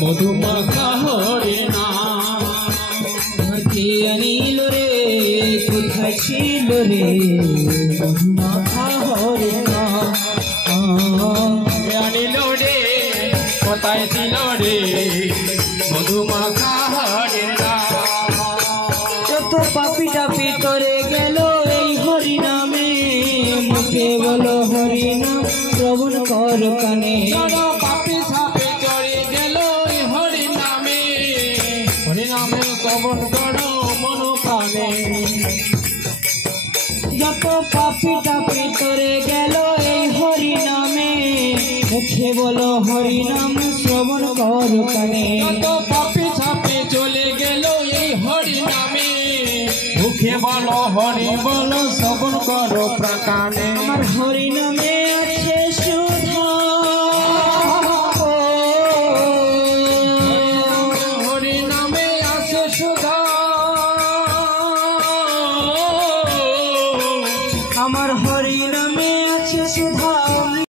মধুমাখা হরি নাম। কে আনিল রে কোথায় ছিল রে মধুমাখা হরি নাম। আনিল রে কোথায় ছিল রে মধুমাখা হরি নাম। যত পাপিটা ভিতরে গেল এই হরি নামে, মুখে বলো হরি নাম শ্রবণ কর কানে। পাপি সাপে চড়ে গেল হরি নামে, হরি নামে শ্রবণ করো মন কানে। যত পাপিটা ভিতরে গেল এই হরি নামে, মুখে বলো হরি নাম শ্রবণ কর কানে। যত পাপি সাপে চলে গেল এই হরি নামে, মুখে বলো হরি বলো শ্রবণ করো প্রাণে। আমার হরি নামে আছে সুধা, হরি নামে আছে সুধা। আমার হরি নামে আছে সুধা।